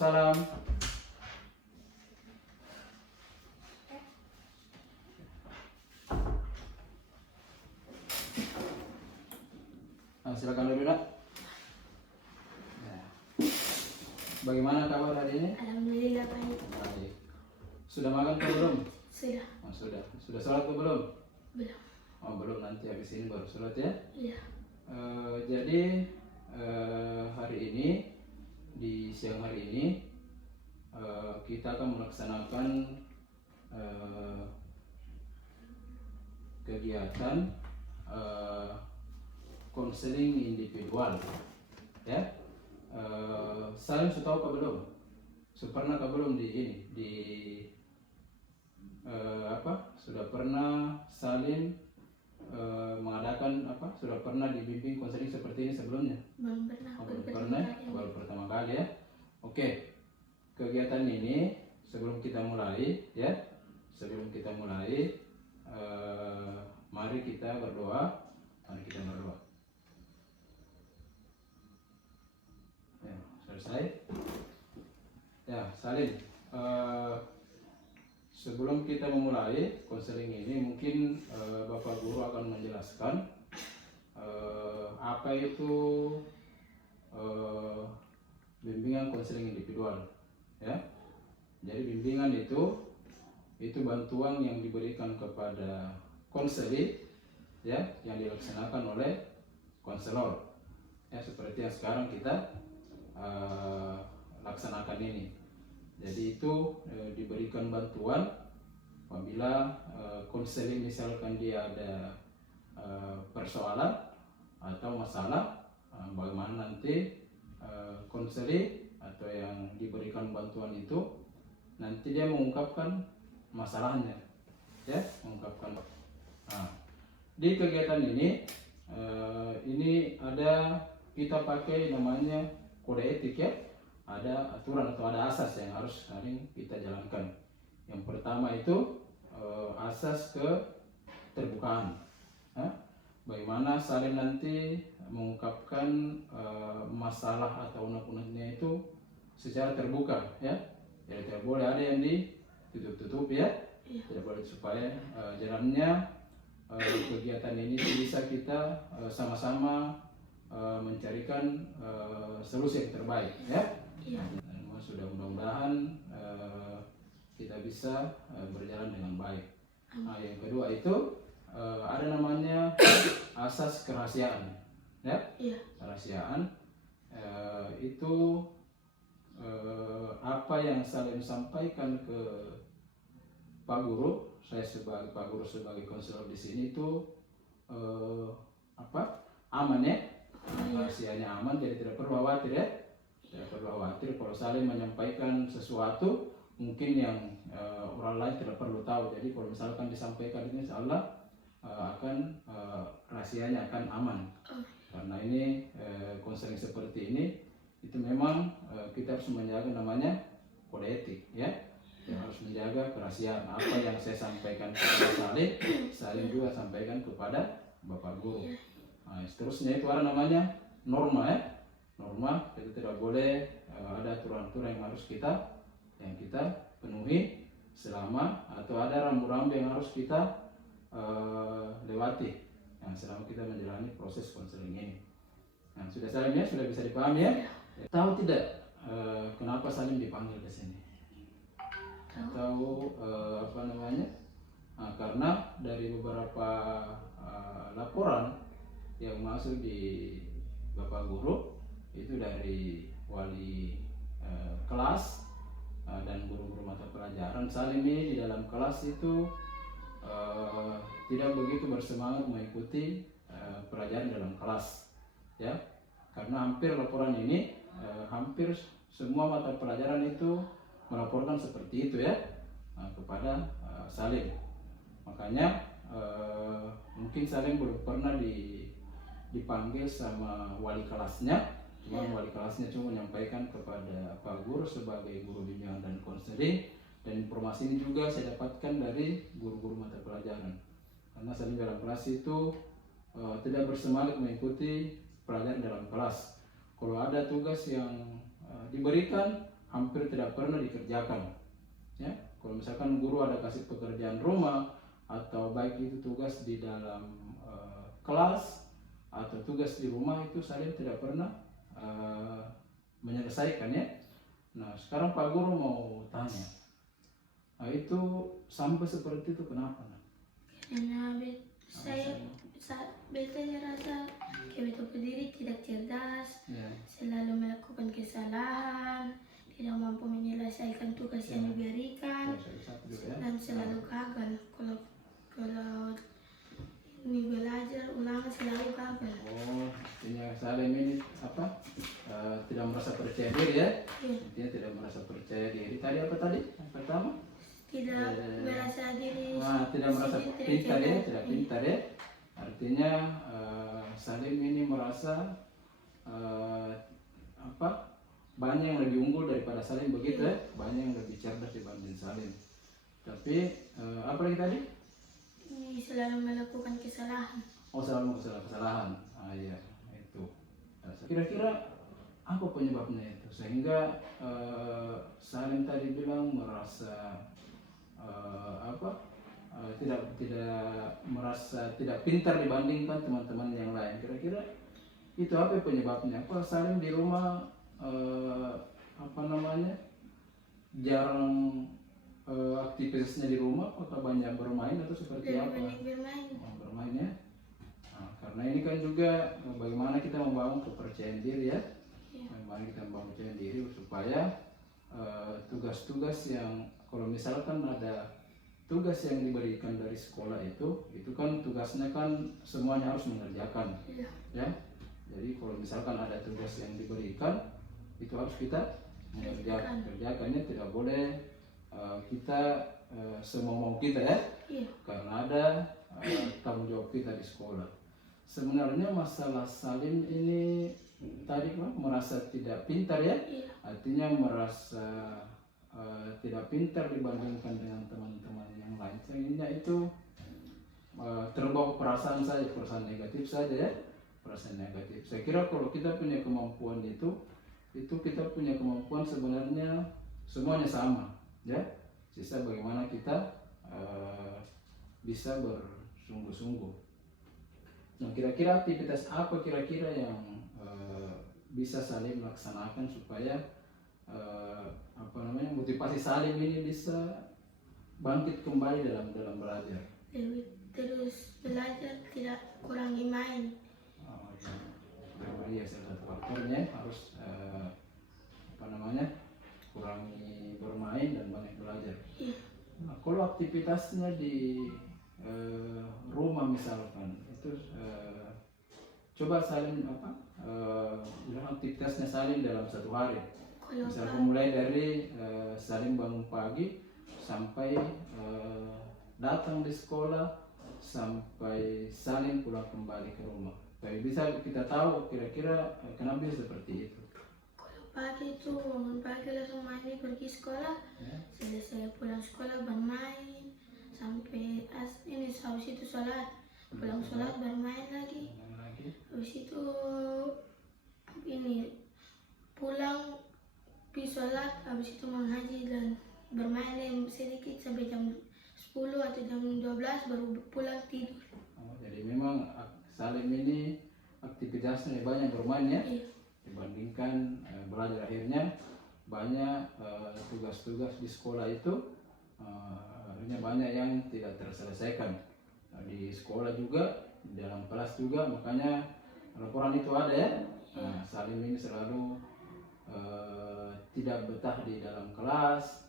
Waalaikumsalam. Silakan dulu, Nak. Ya. Bagaimana kabar hari ini? Alhamdulillah baik. Baik. Sudah makan atau belum? Sudah. Oh, sudah. Sudah sholat atau belum? Belum. Oh, belum, nanti habis ini baru sholat ya. Iya. Jadi hari ini, di siang hari ini kita akan melaksanakan kegiatan konseling individual, ya. Saling sudah tahu kah belum? Sudah pernah kah belum di ini sudah pernah saling mengadakan sudah pernah dibimbing konseling seperti ini sebelumnya? Belum pernah. Belum pernah, baru pertama kali ya. Oke, kegiatan ini sebelum kita mulai ya, mari kita berdoa. Ya, selesai. Ya, Salim. Sebelum kita memulai konseling ini, mungkin Bapak Guru akan menjelaskan apa itu bimbingan konseling individual, ya. Jadi bimbingan itu bantuan yang diberikan kepada konseling, ya, yang dilaksanakan oleh konselor, ya, seperti yang sekarang kita laksanakan ini. Jadi itu diberikan bantuan apabila konseling misalkan dia ada persoalan atau masalah, bagaimana nanti konseling atau yang diberikan bantuan itu nanti dia mengungkapkan masalahnya, ya, mengungkapkan. Nah, di kegiatan ini ada kita pakai namanya kode etik, ya. Ada aturan atau ada asas yang harus saling kita jalankan. Yang pertama itu asas keterbukaan. Bagaimana saling nanti mengungkapkan masalah atau unek-uneknya itu secara terbuka, ya. Jadi tidak boleh ada yang ditutup-tutup, ya. Tidak boleh, supaya jalannya kegiatan ini bisa kita sama-sama mencarikan solusi yang terbaik, ya. Iya. Sudah, mudah-mudahan kita bisa berjalan dengan baik. Nah, yang kedua itu ada namanya asas kerahasiaan, ya. Iya. Kerahasiaan itu apa yang saya sampaikan ke Pak Guru, saya sebagai Pak Guru sebagai konselor di sini itu aman, ya. Rahasianya aman, jadi tidak perlu khawatir, ya. Tidak perlu khawatir kalau saling menyampaikan sesuatu mungkin yang orang lain tidak perlu tahu. Jadi kalau misalkan disampaikan ini, insya Allah akan rahasianya akan aman. Karena ini konseling seperti ini itu memang kita harus menjaga namanya kode etik, ya. Kita harus menjaga kerahasiaan. Apa yang saya sampaikan kepada Salim juga sampaikan kepada Bapak Guru. Nah, seterusnya itu ada namanya norma, ya. Norma, itu tidak boleh ada aturan-aturan yang harus kita penuhi selama, atau ada rambu-rambu yang harus kita lewati yang selama kita menjalani proses konseling ini. Nah, sudah Salim, ya, sudah bisa dipahami, ya. Tahu tidak kenapa Salim dipanggil ke sini? Atau Nah, karena dari beberapa laporan yang masuk di Bapak Guru itu dari wali kelas dan guru-guru mata pelajaran, Salim ini di dalam kelas itu tidak begitu bersemangat mengikuti pelajaran dalam kelas, ya. Karena hampir laporan ini hampir semua mata pelajaran itu melaporkan seperti itu, ya, kepada Salim. Makanya mungkin Salim belum pernah dipanggil sama wali kelasnya. Cuma wali kelasnya cuma menyampaikan kepada Pak Guru sebagai guru bimbingan dan konseling, dan informasi ini juga saya dapatkan dari guru-guru mata pelajaran. Karena Salim dalam kelas itu tidak bersemangat mengikuti pelajaran dalam kelas. Kalau ada tugas yang diberikan hampir tidak pernah dikerjakan. Ya, kalau misalkan guru ada kasih pekerjaan rumah atau baik itu tugas di dalam kelas atau tugas di rumah, itu Salim tidak pernah menyelesaikan ya. Nah sekarang Pak Guru mau tanya, itu sampai seperti itu kenapa? Karena saya rasa betul diri tidak cerdas, selalu melakukan kesalahan, tidak mampu menyelesaikan tugas yang diberikan, dan selalu gagal. Kalau ini belajar ulangan selalu gagal. Oh, artinya Salim ini tidak merasa percaya diri ya? Intinya tidak merasa percaya diri. Tadi apa tadi? Yang pertama? Tidak merasa diri. Tidak merasa pintar ya, tidak pintar ya. Artinya Salim ini merasa banyak yang lebih unggul daripada Salim, begitu ya? Banyak yang lebih cerdas dibanding Salim. Tapi apa lagi tadi? Ini selalu melakukan kesalahan. Oh, selalu kesalahan. Iya, itu. Kira-kira apa penyebabnya itu sehingga Salim tadi bilang merasa tidak merasa tidak pintar dibandingkan teman-teman yang lain. Kira-kira itu apa penyebabnya? Apa Salim di rumah jarang aktivitasnya di rumah, apakah banyak bermain atau seperti apa? Bermain ya. Nah, karena ini kan juga bagaimana kita membangun kepercayaan diri ya. Bagaimana kita membangun kepercayaan diri supaya tugas-tugas yang, kalau misalkan ada tugas yang diberikan dari sekolah itu kan tugasnya kan semuanya harus mengerjakan ya. Jadi kalau misalkan ada tugas yang diberikan itu harus kita kerjakannya, tidak boleh kita semua mau kita ya. Karena ada tanggung jawab kita di sekolah. Sebenarnya masalah Salim ini tadi merasa tidak pintar ya. Artinya merasa tidak pintar dibandingkan dengan teman-teman yang lain, sehingga itu terbawa perasaan negatif saja ya, perasaan negatif. Saya kira kalau kita punya kemampuan itu kita punya kemampuan sebenarnya semuanya sama ya. Sisa bagaimana kita bisa bersungguh-sungguh. Nah kira-kira aktivitas apa kira-kira yang bisa Salim laksanakan supaya motivasi Salim ini bisa bangkit kembali dalam belajar? Terus belajar, tidak kurangi main. Iya, salah satu faktornya harus kurangi bermain dan banyak belajar. Nah, kalau aktivitasnya di rumah misalkan itu coba Salim bilang aktivitasnya Salim dalam satu hari. Misalkan mulai dari Salim bangun pagi sampai datang di sekolah sampai Salim pulang kembali ke rumah. Jadi bisa kita tahu kira-kira kenapa seperti itu. Kalau pagi itu bangun pagi langsung mandi pergi sekolah, selesai pulang sekolah bermain sampai habis itu sholat, pulang sholat bermain lagi. Habis itu pulang pergi sholat, habis itu mengaji dan bermain sedikit sampai jam 10 atau jam 12 baru pulang tidur. Jadi memang Salim ini aktivitasnya banyak bermain ya, dibandingkan belajar. Akhirnya banyak tugas-tugas di sekolah itu akhirnya banyak yang tidak terselesaikan. Di sekolah juga, di dalam kelas juga, makanya laporan itu ada ya. Salim ini selalu tidak betah di dalam kelas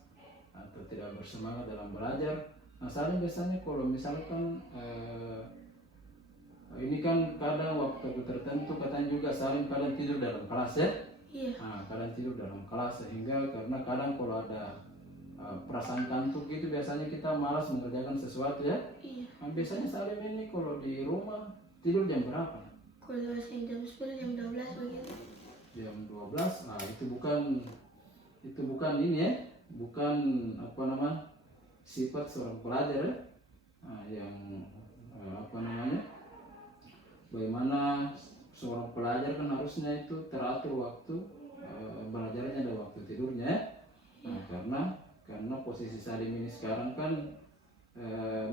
atau tidak bersemangat dalam belajar. Nah Salim biasanya kalau misalkan ini kan kadang waktu tertentu katanya juga Salim kadang tidur dalam kelas ya. Kadang tidur dalam kelas sehingga karena kadang kalau ada perasaan kantuk itu biasanya kita malas mengerjakan sesuatu ya. Nah, biasanya Salim ini kalau di rumah tidur jam berapa? Kalau jam 10, jam 12 begitu. Jam 12, nah itu bukan ini ya, bukan sifat seorang pelajar ya. Yang bagaimana seorang pelajar kan harusnya itu teratur waktu belajarnya ada waktu tidurnya. Nah, karena posisi Salim ini sekarang kan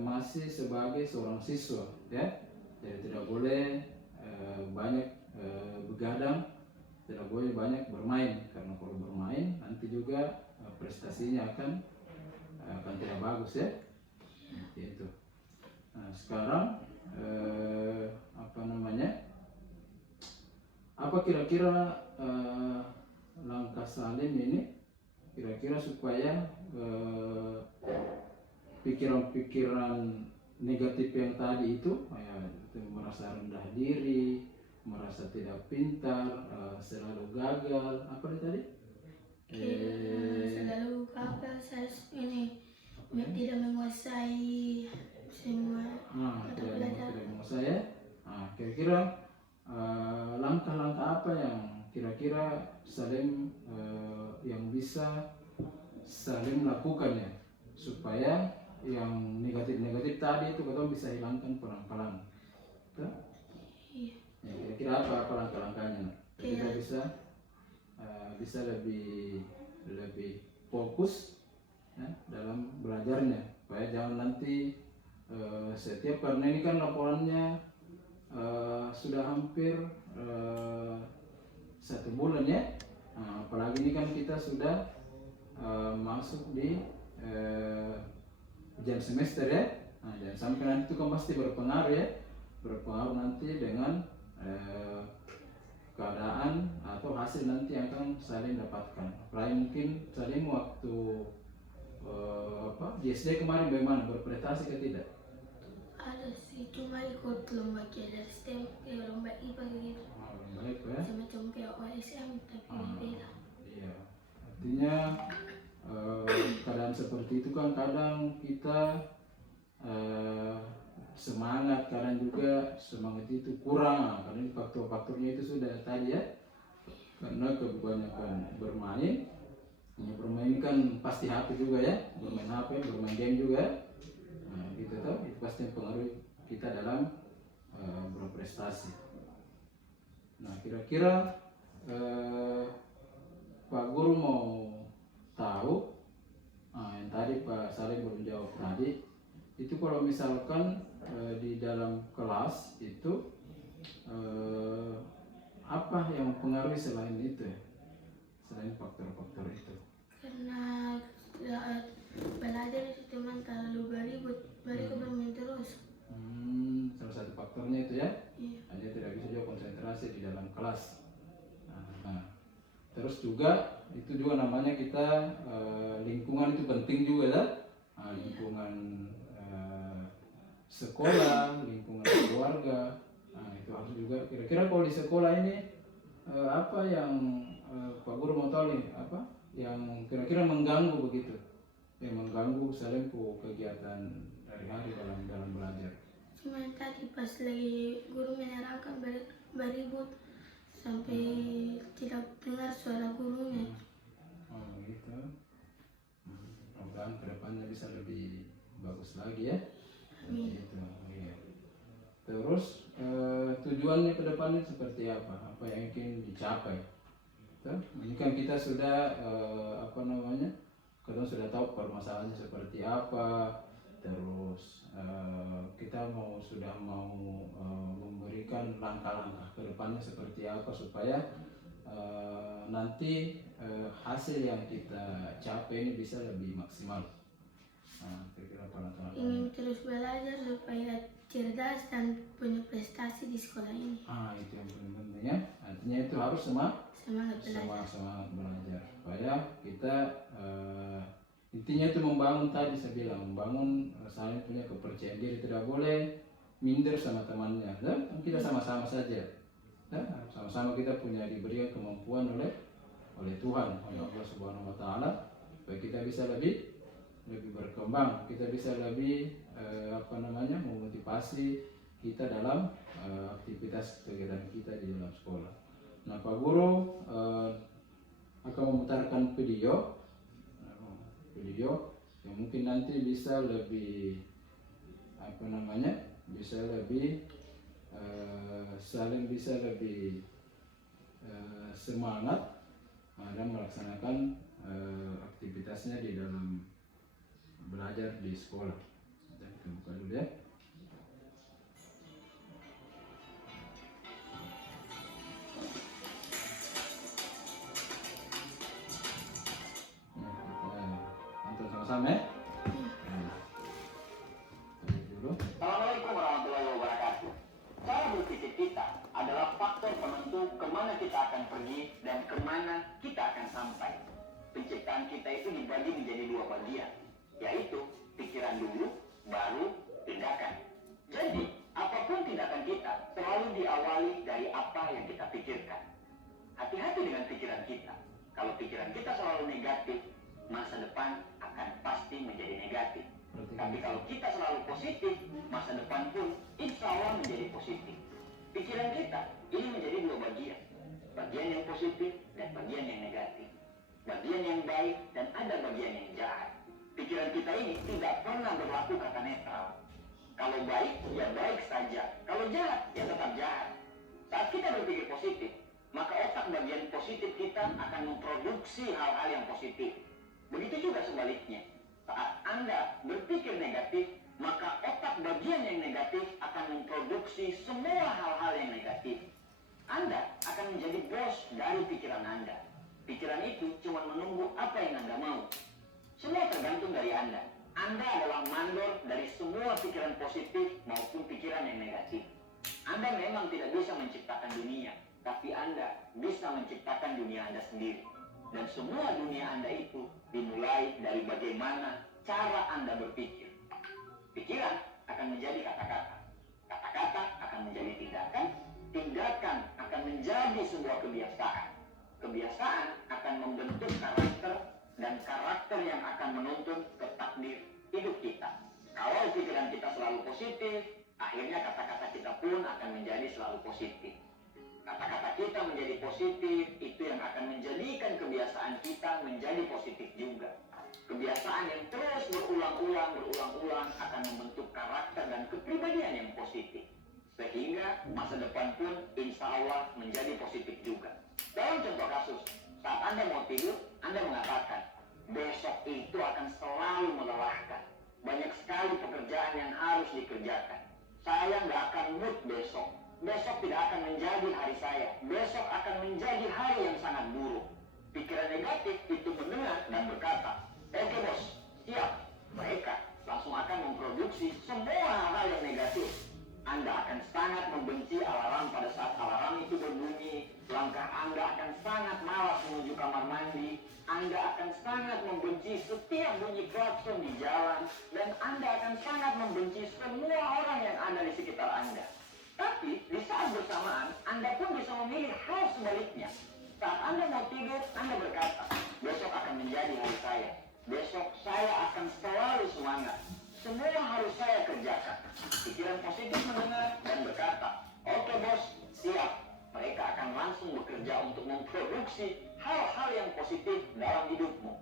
masih sebagai seorang siswa, ya, jadi tidak boleh banyak begadang, tidak boleh banyak bermain, karena kalau bermain nanti juga prestasinya akan tidak bagus, ya. Seperti itu. Nah, sekarang apa kira-kira langkah Salim ini kira-kira supaya pikiran-pikiran negatif yang tadi itu, merasa rendah diri, merasa tidak pintar, selalu gagal, apa tadi? Selalu gagal, saya ini tidak menguasai semua mata pelajaran. Tidak menguasai, ya. Kira-kira langkah-langkah apa yang kira-kira Salim yang bisa Salim lakukan, ya, supaya yang negatif-negatif tadi itu kita bisa hilangkan pelan-pelan. Iya. Ya, kira-kira apa langkah-langkahnya? Kita bisa lebih fokus, ya, dalam belajarnya, supaya jangan nanti setiap, karena ini kan laporannya sudah hampir 1 bulan, ya. Apalagi ini kan kita sudah masuk di ujian semester, ya. Jangan sampai nanti itu kan pasti berpengaruh, ya, berpengaruh nanti dengan keadaan atau hasil nanti yang akan Salim dapatkan. Apalagi mungkin Salim waktu di SD kemarin bagaimana, berprestasi ke tidak? Ada sih, cuma ikut lomba kayak STEM, kayak lomba IPA gitu. Lomba IPA, ya? Semacam kayak OSM tapi beda. Iya, artinya keadaan seperti itu kan kadang kita semangat, kadang juga semangat itu kurang, karena faktor-faktornya itu sudah tadi, ya, karena kebanyakan bermain kan pasti HP juga, ya, bermain HP, bermain game juga, gitu tuh, itu pasti mempengaruhi kita dalam berprestasi. Nah, kira-kira Pak Guru mau tahu, yang tadi Pak Salim belum jawab tadi, itu kalau misalkan di dalam kelas itu apa yang mempengaruhi selain itu, ya? Selain faktor-faktor itu. Karena belajar itu cuma terlalu beribut, mereka bermain terus. Salah satu faktornya itu, ya. Iya. Dia tidak bisa juga konsentrasi di dalam kelas. Terus juga itu juga namanya kita lingkungan itu penting juga, ya. Lingkungan sekolah, lingkungan keluarga, itu harus juga. Kira-kira kalau di sekolah ini apa yang Pak Guru mau tahu nih, apa yang kira-kira mengganggu begitu, yang mengganggu Salim kegiatan hari-hari dalam belajar? Cuma tadi pas lagi guru menerangkan beribut sampai tidak dengar suara gurunya. Gitu. Mudah-mudahan kedepannya bisa lebih bagus lagi, ya. Gitu. Iya. Terus tujuannya ke depannya seperti apa? Apa yang ingin dicapai? Ini kan kita sudah kita sudah tahu permasalahannya seperti apa. Terus kita sudah mau memberikan langkah-langkah ke depannya seperti apa supaya nanti hasil yang kita capai ini bisa lebih maksimal. Kira-kira apa langkah-langkah? Ingin terus belajar supaya cerdas dan punya prestasi di sekolah ini. Itu yang paling penting, ya. Artinya itu harus semangat belajar supaya kita intinya itu membangun, tadi saya bilang, membangun Saling punya kepercayaan diri, tidak boleh minder sama temannya, dan kita sama-sama saja, sama-sama kita diberikan kemampuan oleh Tuhan, oleh Allah Subhanahu Wa Taala, supaya kita bisa lebih berkembang, kita bisa lebih memotivasi kita dalam aktivitas kegiatan kita di dalam sekolah. Nah, Pak Guru akan memutarkan video yang mungkin nanti bisa lebih Saling bisa lebih semangat dan melaksanakan aktivitasnya di dalam belajar di sekolah. Dan kita buka dulu ya. Tonton sama-sama ya. Assalamualaikum warahmatullahi wabarakatuh. Cara berpikir kita adalah faktor penentu kemana kita akan pergi dan kemana kita akan sampai. Penciptaan kita itu dibagi menjadi dua bagian, yaitu pikiran dulu, baru tindakan. Jadi, apapun tindakan kita selalu diawali dari apa yang kita pikirkan. Hati-hati dengan pikiran kita. Kalau pikiran kita selalu negatif, masa depan akan pasti menjadi negatif. Tapi kalau kita selalu positif, masa depan pun insya Allah menjadi positif. Pikiran kita ini menjadi dua bagian. Bagian yang positif dan bagian yang negatif. Bagian yang baik dan ada bagian yang jahat. Pikiran kita ini tidak pernah berlaku kata netral. Kalau baik, ya baik saja. Kalau jahat, ya tetap jahat. Saat kita berpikir positif, maka otak bagian positif kita akan memproduksi hal-hal yang positif. Begitu juga sebaliknya. Saat Anda berpikir negatif, maka otak bagian yang negatif akan memproduksi semua hal-hal yang negatif. Anda akan menjadi bos dari pikiran Anda. Pikiran itu cuma menunggu apa yang Anda mau. Semua tergantung dari Anda. Anda adalah mandor dari semua pikiran positif maupun pikiran yang negatif. Anda memang tidak bisa menciptakan dunia, tapi Anda bisa menciptakan dunia Anda sendiri. Dan semua dunia Anda itu dimulai dari bagaimana cara Anda berpikir. Pikiran akan menjadi kata-kata. Kata-kata akan menjadi tindakan. Tindakan akan menjadi sebuah kebiasaan. Kebiasaan akan membentuk karakter dan karakter yang akan menuntun ke takdir hidup kita. Kalau pikiran kita selalu positif, akhirnya kata-kata kita pun akan menjadi selalu positif. Kata-kata kita menjadi positif, itu yang akan menjadikan kebiasaan kita menjadi positif juga. Kebiasaan yang terus berulang-ulang akan membentuk karakter dan kepribadian yang positif. Sehingga masa depan pun insya Allah menjadi positif juga. Dalam contoh kasus, saat Anda mau tidur, Anda mengatakan, besok itu akan selalu melelahkan. Banyak sekali pekerjaan yang harus dikerjakan. Saya nggak akan mood besok. Besok tidak akan menjadi hari saya. Besok akan menjadi hari yang sangat buruk. Pikiran negatif itu mendengar dan berkata, oke bos, siap. Mereka langsung akan memproduksi semua hal-hal yang negatif. Anda akan sangat membenci alarm pada saat alarm itu berbunyi. Langkah Anda akan sangat malas menuju kamar mandi. Anda akan sangat membenci setiap bunyi klakson di jalan. Dan Anda akan sangat membenci semua orang yang ada di sekitar Anda. Tapi di saat bersamaan, Anda pun bisa memilih hal sebaliknya. Saat Anda mau tidur, Anda berkata, besok akan menjadi hari saya. Besok saya akan selalu semangat. Semua harus saya kerjakan. Pikiran positif mendengar dan berkata, oke bos, siap. Mereka akan langsung bekerja untuk memproduksi hal-hal yang positif dalam hidupmu.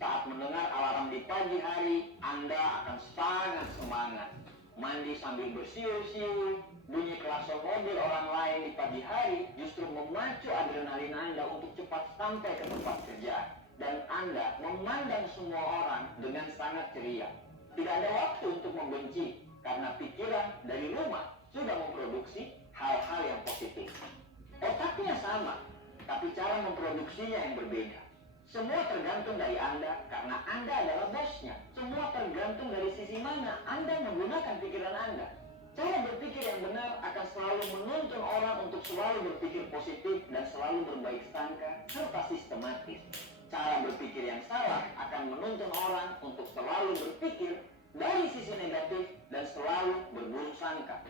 Saat mendengar alarm di pagi hari, Anda akan sangat semangat. Mandi sambil bersiul-siul, bunyi klakson mobil orang lain di pagi hari justru memacu adrenalin Anda untuk cepat sampai ke tempat kerja. Dan Anda memandang semua orang dengan sangat ceria. Tidak ada waktu untuk membenci, karena pikiran dari rumah sudah memproduksi hal-hal yang positif. Otaknya sama, tapi cara memproduksinya yang berbeda. Semua tergantung dari Anda, karena Anda adalah bosnya. Semua tergantung dari sisi mana Anda menggunakan pikiran Anda. Cara berpikir yang benar akan selalu menuntun orang untuk selalu berpikir positif dan selalu berbaik sangka serta sistematis. Cara berpikir yang salah akan menuntun orang untuk selalu berpikir dari sisi negatif dan selalu berburuk sangka.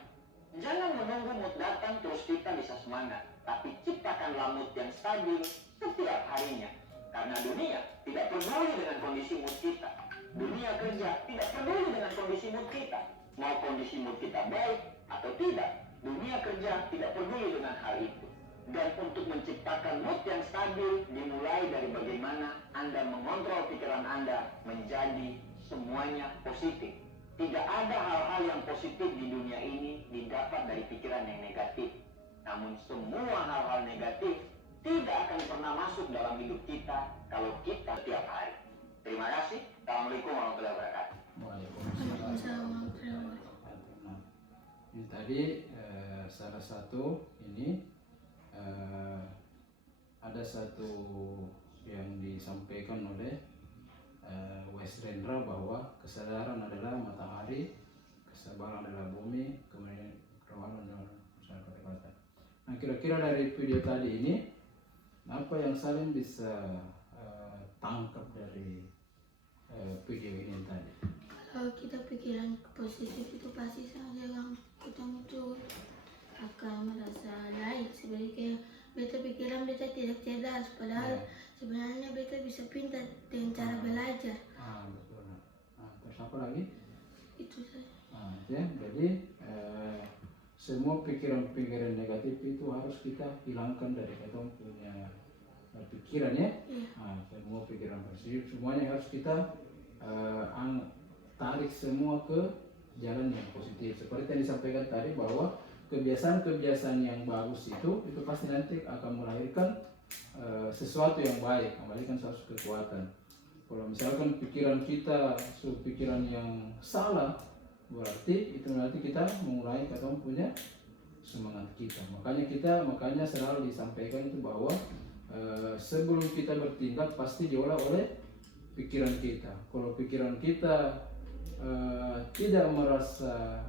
Jangan menunggu mood datang terus kita bisa semangat, tapi ciptakanlah mood yang stabil setiap harinya. Karena dunia tidak peduli dengan kondisi mood kita. Dunia kerja tidak peduli dengan kondisi mood kita. Mau kondisi mood kita baik atau tidak, dunia kerja tidak peduli dengan hal itu. Dan untuk menciptakan mood yang stabil dimulai dari bagaimana Anda mengontrol pikiran Anda menjadi semuanya positif. Tidak ada hal-hal yang positif di dunia ini didapat dari pikiran yang negatif. Namun semua hal-hal negatif tidak akan pernah masuk dalam hidup kita kalau kita setiap hari. Terima kasih. Assalamualaikum warahmatullahi wabarakatuh. Waalaikumsalam warahmatullahi wabarakatuh. Nah, ini tadi salah satu ini ada satu yang disampaikan oleh Wes Rendra bahwa kesadaran adalah matahari, kesabaran adalah bumi, kemudian kerawanan adalah kata-kata. Nah, kira-kira dari video tadi ini apa yang Salim bisa tangkap dari video ini tadi? Kalau kita pikiran positif itu pasti saja yang kita itu akan merasa lain. Sebenarnya kayak beta pikiran beta tidak cerdas, padahal sebenarnya beta bisa pintar dengan cara belajar. Betul. Terus apa lagi? Itu saja. Ya, jadi semua pikiran-pikiran negatif itu harus kita hilangkan dari kita punya pikiran ya. Semua pikiran positif semuanya harus kita tarik semua ke jalan yang positif. Seperti yang disampaikan tadi bahwa kebiasaan-kebiasaan yang bagus itu pasti nanti akan melahirkan sesuatu yang baik, melahirkan suatu kekuatan. Kalau misalkan pikiran kita pikiran yang salah, berarti itu nanti kita mengurangi kita punya semangat kita. Makanya selalu disampaikan itu bahwa sebelum kita bertindak pasti diolah oleh pikiran kita. Kalau pikiran kita tidak merasa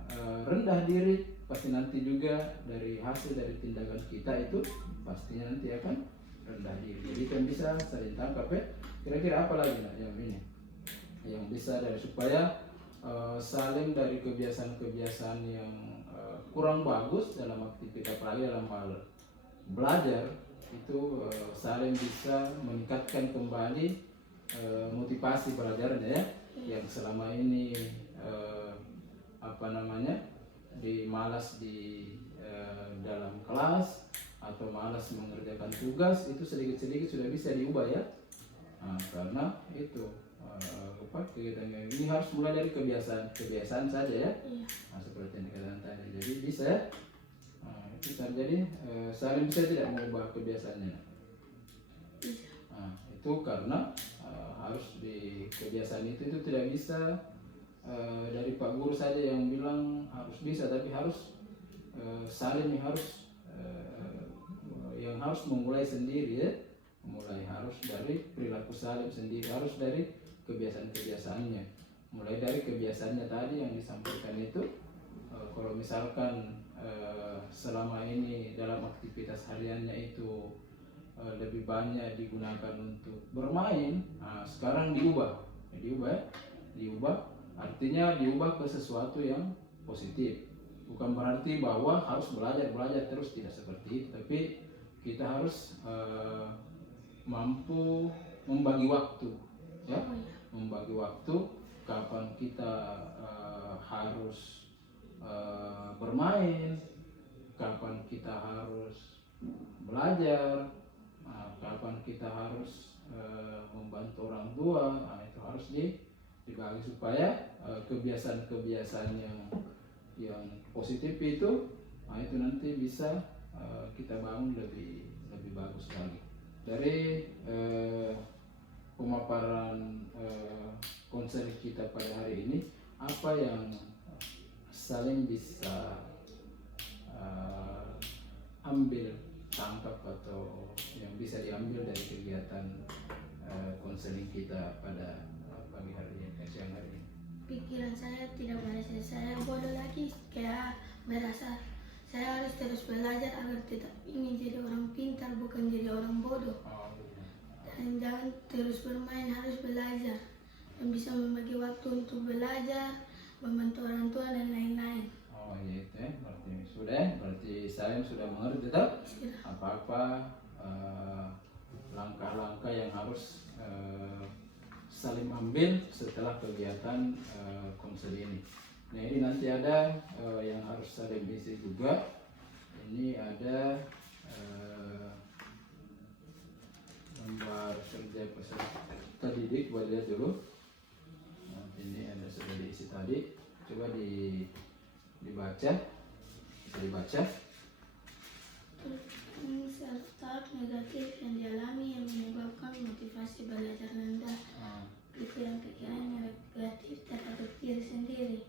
rendah diri, pasti nanti juga dari hasil dari tindakan kita itu pastinya nanti akan rendah diri. Jadi kan bisa saling tangkap ya. Kira-kira apa lagi yang ini yang bisa dari supaya Salim dari kebiasaan-kebiasaan yang kurang bagus dalam aktivitas, apalagi dalam hal belajar itu Salim bisa meningkatkan kembali motivasi belajarnya ya, yang selama ini malas di dalam kelas atau malas mengerjakan tugas itu sedikit-sedikit sudah bisa diubah ya. Karena itu kegiatan ini harus mulai dari kebiasaan saja ya. Seperti yang dikatakan tadi. Jadi bisa ya. Itu terjadi Salim bisa tidak mengubah kebiasaannya. Itu karena harus di kebiasaan itu tidak bisa dari Pak Guru saja yang bilang harus bisa, tapi harus Salim yang harus memulai sendiri ya. Harus dari perilaku Salim sendiri, harus dari kebiasaan-kebiasaannya. Mulai dari kebiasaannya tadi yang disampaikan itu, kalau misalkan selama ini dalam aktivitas hariannya itu lebih banyak digunakan untuk bermain, sekarang diubah, artinya diubah ke sesuatu yang positif. Bukan berarti bahwa harus belajar terus, tidak seperti itu, tapi kita harus mampu membagi waktu ya, membagi waktu kapan kita harus bermain, kapan kita harus belajar, kapan kita harus membantu orang tua. Itu harus dibagi supaya kebiasaan-kebiasaan yang positif itu nanti bisa kita bangun lebih bagus lagi. Dari pemaparan konser kita pada hari ini, apa yang saling bisa ambil tangkap atau yang bisa diambil dari kegiatan konseling kita pada pagi hari ini, siang hari ini? Pikiran saya tidak merasa saya bodoh lagi, kayak merasa saya harus terus belajar agar tetap ingin jadi orang pintar, bukan jadi orang bodoh. Dan jangan terus bermain, harus belajar dan bisa membagi waktu untuk belajar, membantu orang tua dan lain-lain. Gitu ya, berarti saya sudah mengerti apa-apa langkah-langkah yang harus Salim ambil setelah kegiatan konser ini. Nah, ini nanti ada yang harus Salim isi juga. Ini ada lembar kerja peserta didik, buat lihat dulu. Nah, ini ada sudah diisi tadi. Coba dibaca, bisa dibaca. Self-start negatif yang dialami yang menyebabkan motivasi belajar rendah, pikiran-pikiran negatif terhadap diri sendiri.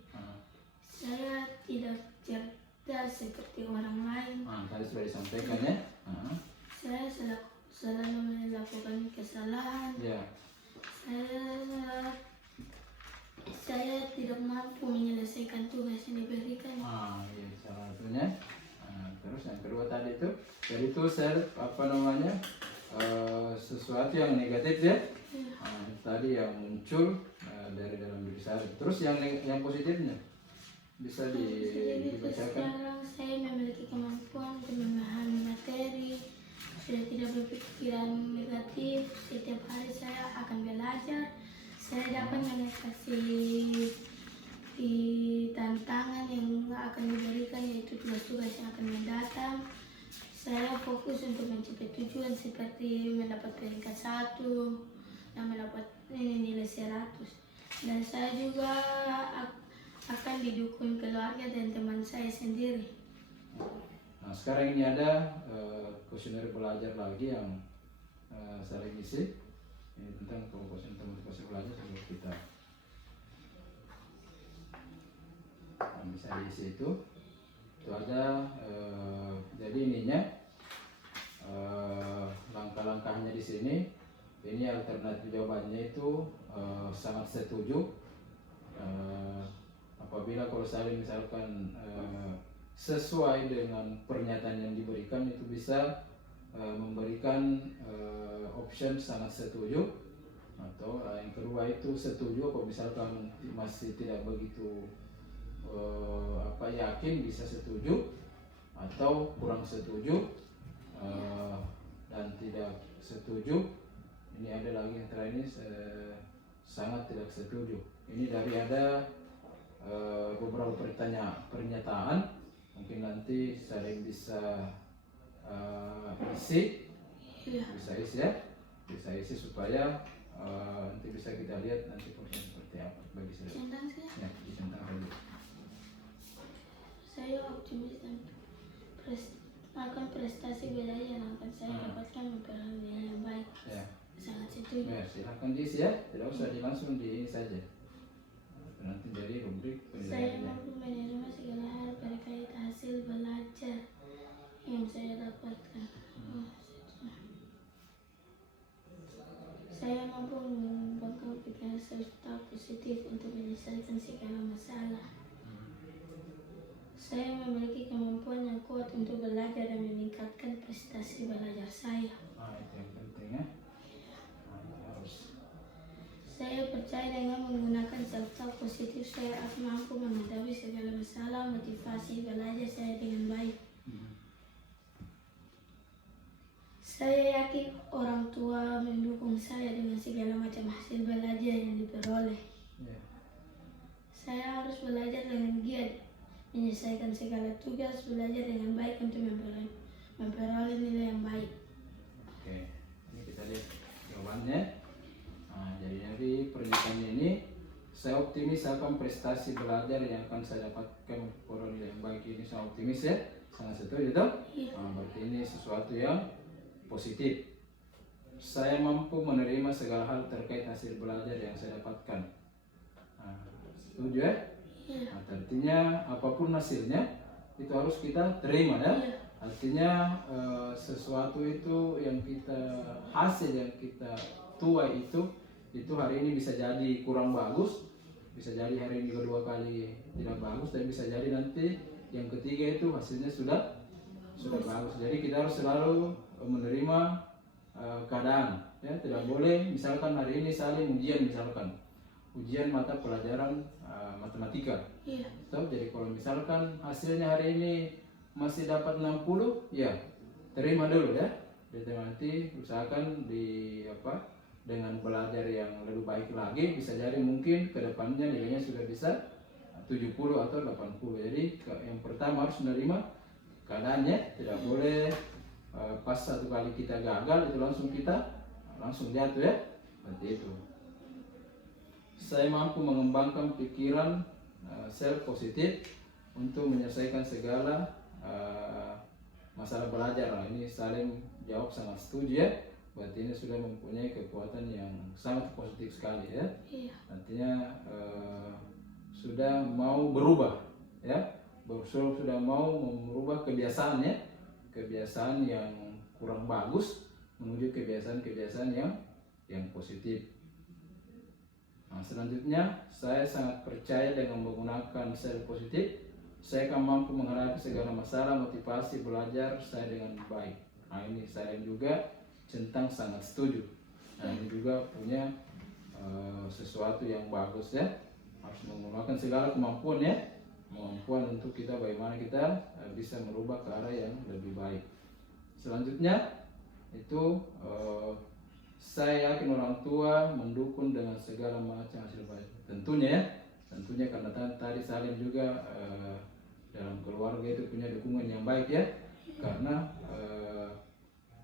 Saya tidak cerdas seperti orang lain. Tadi sudah disampaikan ya. Saya selalu melakukan kesalahan. Ya. Saya tidak mampu menyelesaikan tugas yang diberikan. Iya, salah satunya. Terus yang kedua tadi itu, jadi itu sesuatu yang negatif ya. Tadi yang muncul dari dalam diri saya. Terus yang positifnya bisa dibacakan. Sekarang saya memiliki kemampuan untuk memahami materi, sudah tidak berpikiran negatif. Setiap hari saya akan belajar. Saya dapat mengatasi di tantangan yang akan diberikan, yaitu tugas-tugas yang akan mendatang. Saya fokus untuk mencapai tujuan seperti mendapat peringkat 1 dan mendapat nilai 100. Dan saya juga akan didukung keluarga dan teman saya sendiri. Nah, sekarang ini ada kuesioner belajar lagi yang saya isi. Ini tentang kuesioner motivasi belajar sebelum kita. Nah, bisa diisi itu ada jadi ininya langkah-langkahnya di sini. Ini alternatif jawabannya itu sangat setuju. Apabila kalau saya misalkan sesuai dengan pernyataan yang diberikan, itu bisa memberikan option sangat setuju, atau yang kedua itu setuju. Kalau misalkan masih tidak begitu yakin, bisa setuju atau kurang setuju, dan tidak setuju. Ini ada lagi yang terakhir ini sangat tidak setuju. Ini dari ada beberapa pernyataan. Mungkin nanti saya bisa isi, bisa isi supaya nanti bisa kita lihat nanti prosesnya seperti apa bagi saya. Centang saya. Ya, dicentang saja. Saya optimis dan akan prestasi belajar yang akan saya dapatkan memperoleh nilai yang baik. Ya. Sangat setuju. Ya, silakan diisi ya, tidak usah langsung di ini saja. Nanti dari rubrik Saya penilaiannya. mampu menerima segala hal terkait hasil belajar yang saya dapatkan. Saya mampu mengembangkan pikiran serta positif untuk menyelesaikan segala masalah. Saya memiliki kemampuan yang kuat untuk belajar dan meningkatkan prestasi belajar saya. Itu yang penting ya. Harus. Saya percaya dengan menggunakan self-talk positif, saya akan mampu menghadapi segala masalah. Motivasi belajar saya dengan baik. Saya yakin orang tua mendukung saya dengan segala macam hasil belajar yang diperoleh. Saya harus belajar dengan giat, menyelesaikan segala tugas, belajar dengan baik untuk memperoleh nilai yang baik. Oke, ini kita lihat jawabannya. Jadi dari pernyataan ini, saya optimis akan prestasi belajar yang akan saya dapatkan memperoleh nilai yang baik. Ini saya optimis ya, sangat setuju toh? Berarti ini sesuatu yang positif. Saya mampu menerima segala hal terkait hasil belajar yang saya dapatkan. Setuju ya? Artinya apapun hasilnya itu harus kita terima ya. Artinya sesuatu itu yang kita hasil yang kita tuai itu hari ini bisa jadi kurang bagus, bisa jadi hari ini kedua kali tidak bagus, dan bisa jadi nanti yang ketiga itu hasilnya sudah bagus. Jadi kita harus selalu menerima keadaan ya. Tidak boleh misalkan hari ini saling ujian mata pelajaran matematika. Jadi kalau misalkan hasilnya hari ini masih dapat 60, ya terima dulu ya. Jadi nanti usahakan dengan belajar yang lebih baik lagi, bisa jadi mungkin kedepannya nilainya sudah bisa 70 atau 80. Jadi yang pertama harus menerima keadaannya, tidak boleh pas satu kali kita gagal itu langsung jatuh ya. Seperti itu. Saya mampu mengembangkan pikiran self positif untuk menyelesaikan segala masalah belajar. Nah, ini Salim jawab sangat setuju ya. Berarti ini sudah mempunyai kekuatan yang sangat positif sekali ya. Iya. Artinya sudah mau berubah ya. Sudah mau merubah kebiasaan ya. Kebiasaan yang kurang bagus menuju kebiasaan-kebiasaan yang positif. Nah, selanjutnya saya sangat percaya dengan menggunakan sel positif, saya akan mampu menghadapi segala masalah motivasi belajar saya dengan baik. Nah, ini saya juga centang sangat setuju. Nah, ini juga punya sesuatu yang bagus ya. Harus menggunakan segala kemampuan ya. Kemampuan untuk kita bagaimana kita bisa merubah ke arah yang lebih baik. Selanjutnya itu saya yakin orang tua mendukung dengan segala macam hasil baik. Tentunya karena tadi Salim juga dalam keluarga itu punya dukungan yang baik ya. Karena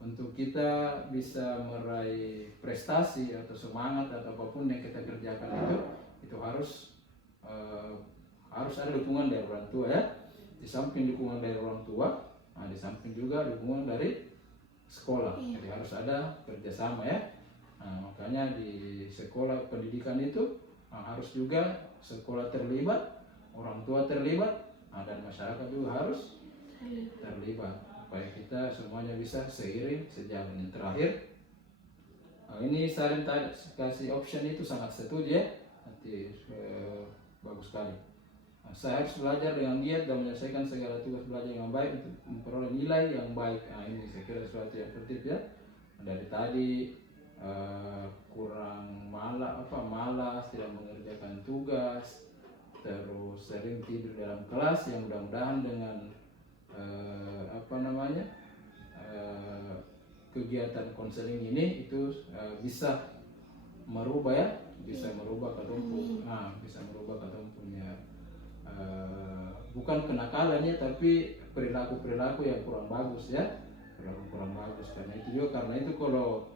untuk kita bisa meraih prestasi atau semangat atau apapun yang kita kerjakan itu harus ada dukungan dari orang tua ya. Di samping dukungan dari orang tua, nah di samping juga dukungan dari sekolah. Jadi harus ada kerjasama ya. Nah, makanya di sekolah pendidikan itu harus juga sekolah terlibat, orang tua terlibat, dan masyarakat juga harus terlibat supaya kita semuanya bisa seiring sejalan. Yang terakhir, ini Salim tadi kasih option itu sangat setuju ya. Nanti bagus sekali. Saya harus belajar dengan giat dan menyelesaikan segala tugas belajar yang baik untuk memperoleh nilai yang baik. Nah, ini saya kira sesuatu yang penting ya. Dari tadi kurang malas, tidak mengerjakan tugas, terus sering tidur dalam kelas, yang mudah-mudahan dengan kegiatan konseling ini itu bisa merubah ya, bisa merubah ketumpu, bisa merubah ketumpunya. Bukan kenakalannya tapi perilaku yang kurang bagus ya, kurang bagus. Karena itu kalau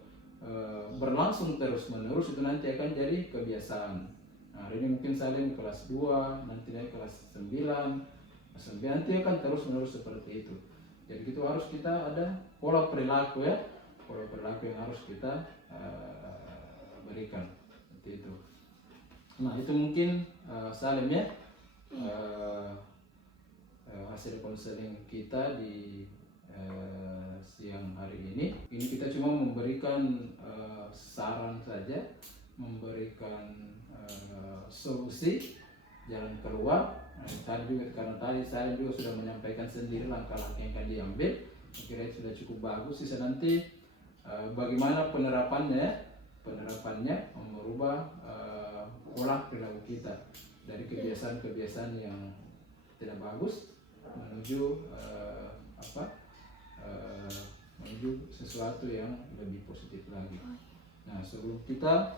berlangsung terus menerus itu nanti akan jadi kebiasaan. Nah, hari ini mungkin Salim kelas 2, nanti naik kelas 9, nanti akan terus menerus seperti itu. Jadi itu harus kita ada pola perilaku ya, pola perilaku yang harus kita berikan seperti itu. Nah, itu mungkin Salim ya. Hasil konseling kita di siang hari ini kita cuma memberikan saran saja, memberikan solusi jalan keluar. Karena tadi saya juga sudah menyampaikan sendiri langkah-langkah yang akan diambil, kira sudah cukup bagus. Sisa nanti bagaimana penerapannya merubah pola perilaku kita dari kebiasaan-kebiasaan yang tidak bagus menuju menuju sesuatu yang lebih positif lagi. Nah, sebelum kita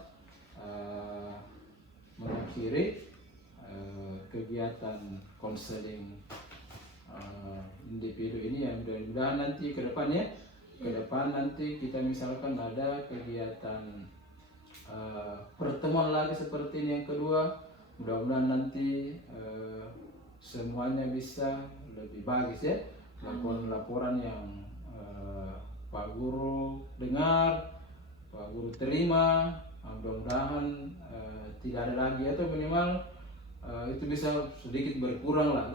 mengakhiri kegiatan konseling individu ini, yang mudah-mudahan nanti ke depan nanti kita misalkan ada kegiatan pertemuan lagi seperti ini yang kedua, mudah-mudahan nanti semuanya bisa lebih bagus ya, laporan yang Pak Guru dengar, Pak Guru terima, mudah-mudahan tidak ada lagi atau minimal itu bisa sedikit berkurang lah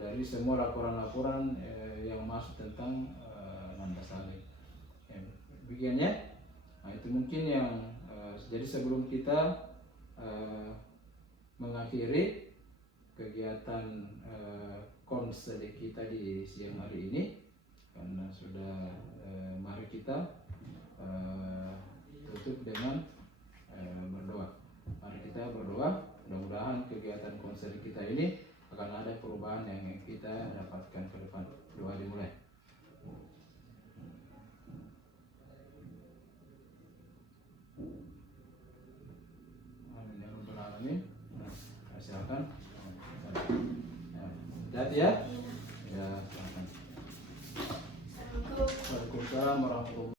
dari semua laporan-laporan yang masuk tentang Nanda Salim. Demikian ya. Nah, itu mungkin yang jadi sebelum kita mengakhiri kegiatan konseling kita di siang hari ini, karena sudah mari kita tutup dengan berdoa. Mari kita berdoa, mudah-mudahan kegiatan konseling kita ini akan ada perubahan yang kita dapatkan ke depan. Doa dimulai. Amin ya rabbal alamin. Silakan. Hati ya. Ya, silakan. Waalaikumsalam warahmatullahi wabarakatuh.